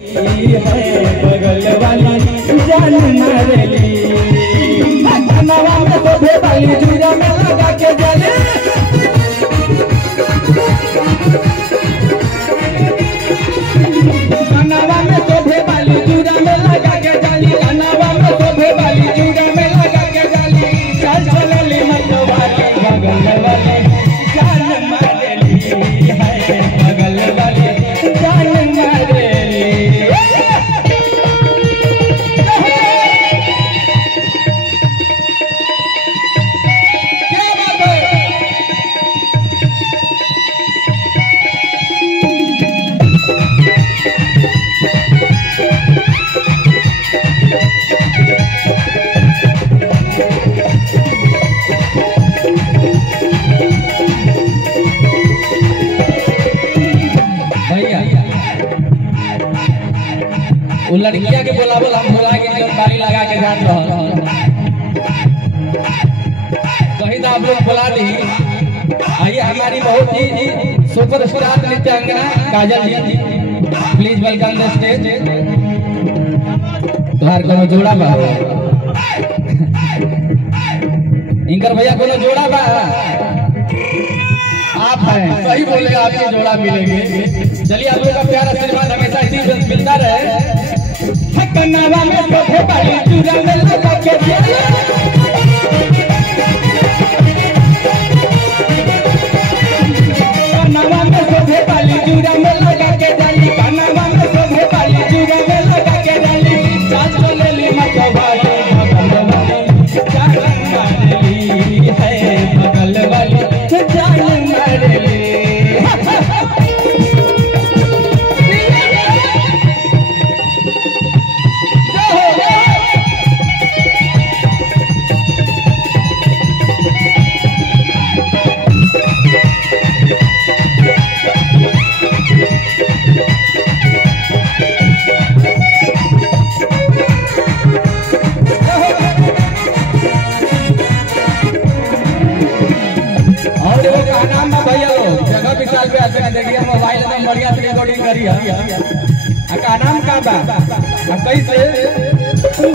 बगल वाली जान मारेली नवा में तो भेदाली जुरा में लगा के जले नवा में तो भेदाली जुरा में लगा के जली नवा में तो भेदाली जुरा में लगा के जली चल चलली मत वाली बगल वाली जान मारेली है बगल वाली जान मारेली। लड़किया के बोलावल हम बोला के बारी लगा के जान रहा कहीं तो आप लोग बुला दी। आइए हमारी बहुत ही सुपर स्टार नृत्यांगना काजल जी प्लीज वेलकम द स्टेज। तुम्हार कोनो जोड़ा बा इनकर भैया कोनो जोड़ा बा आप हैं सही बोले आपके जोड़ा मिलेंगे। चलिए आप लोग का प्यार आशीर्वाद हमेशा इसी मिलता रहे। नवा में तो भेदाली जुरा में लगा के जले नवा में तो भेदाली जुरा में लगा के जली नवा में तो भेदाली जुरा में लगा के जली चल चलली मत वाली बगल वाली जान मारेली है बगल वाली जान मारेली। देखिए मोबाइल में बढ़िया से रिकॉर्डिंग करी है का नाम का बा कैसे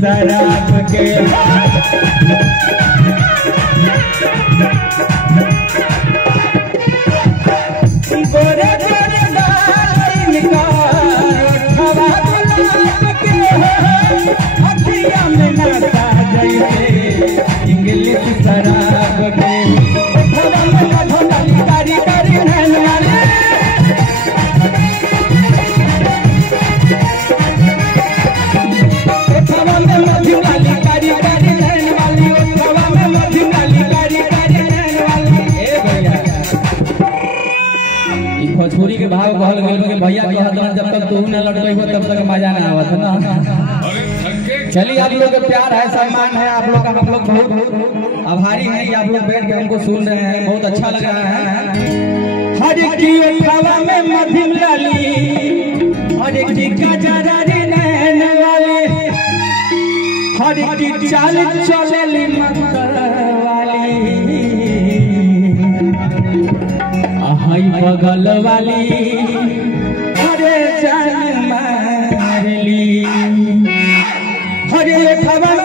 शराब के गोरे गोरे गालिन का हवा अखिया में नशा जैसे इंग्लिश शराब के हवा में मधुमाली कारी कारी नैन वाले हवा में मधुमाली कारी कारी नैन वाली हवा में मधुमाली कारी कारी नैन वाली। ए भैया भोजपुरी के भाव कहल गइल के भैया कहत जब तक तू न लड़कइबो तब तक मजा ना आवत ना। चलिए आप लोग का प्यार है सम्मान है आप लोग का हम लोग बहुत आभारी हैं कि आप लोग बैठ के हमको सुन रहे हैं बहुत अच्छा लग रहा है। हर की हवा में मधिम लाली हर की गजरारी नैन वाली हर की चाल चलेली मंतर वाली हाई बगल वाली हरे जान मारली हरे खबर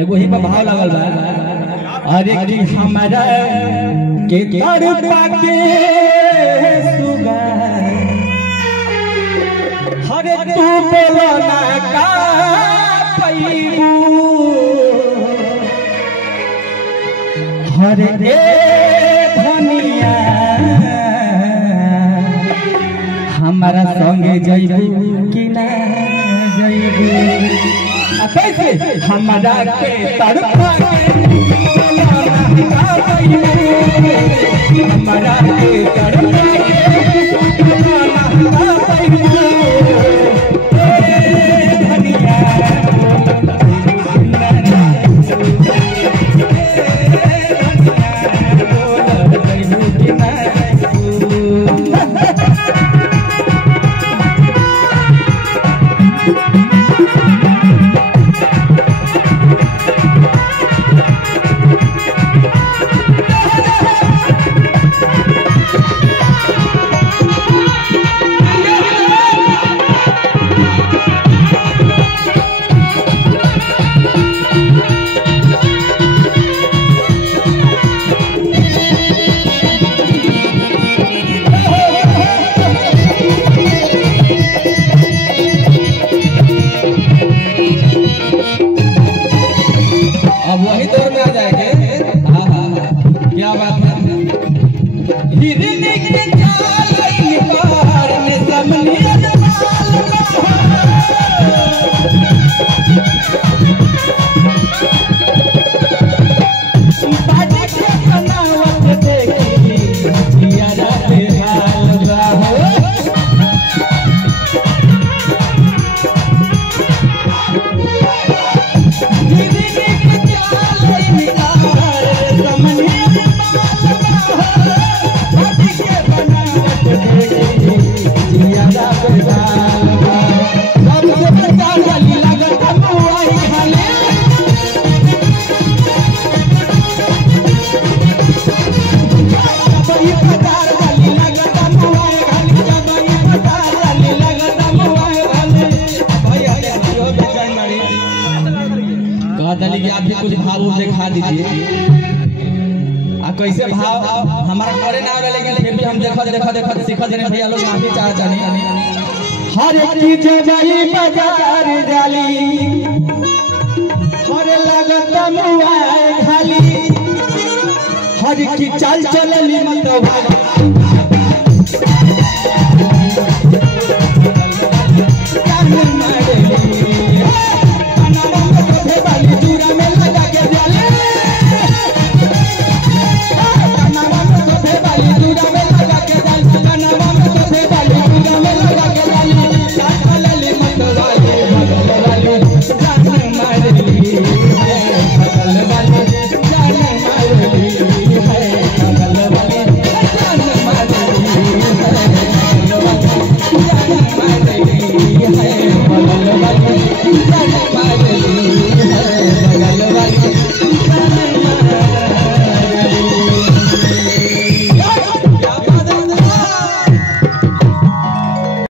एगो ही पर भाव लागल बा अरे कि हमारा के तड़पा के सुगा हरे तू बोलो ना का पैबू हरे धनिया संगे जइबू कि ना जइबू कैसे हमरा के तड़पा के हमरा के तड़पा आप भी कुछ भाव दिखा दीजिए। कैसे भाव हमारा करे ना आवे, लेकिन फिर भी हम देखत सीखत जने भैया लोग माफी चाह जानी। हर चीज जाई बाजार जाली, हर लागत मुआए खाली, हर की चाल चलली मतलब है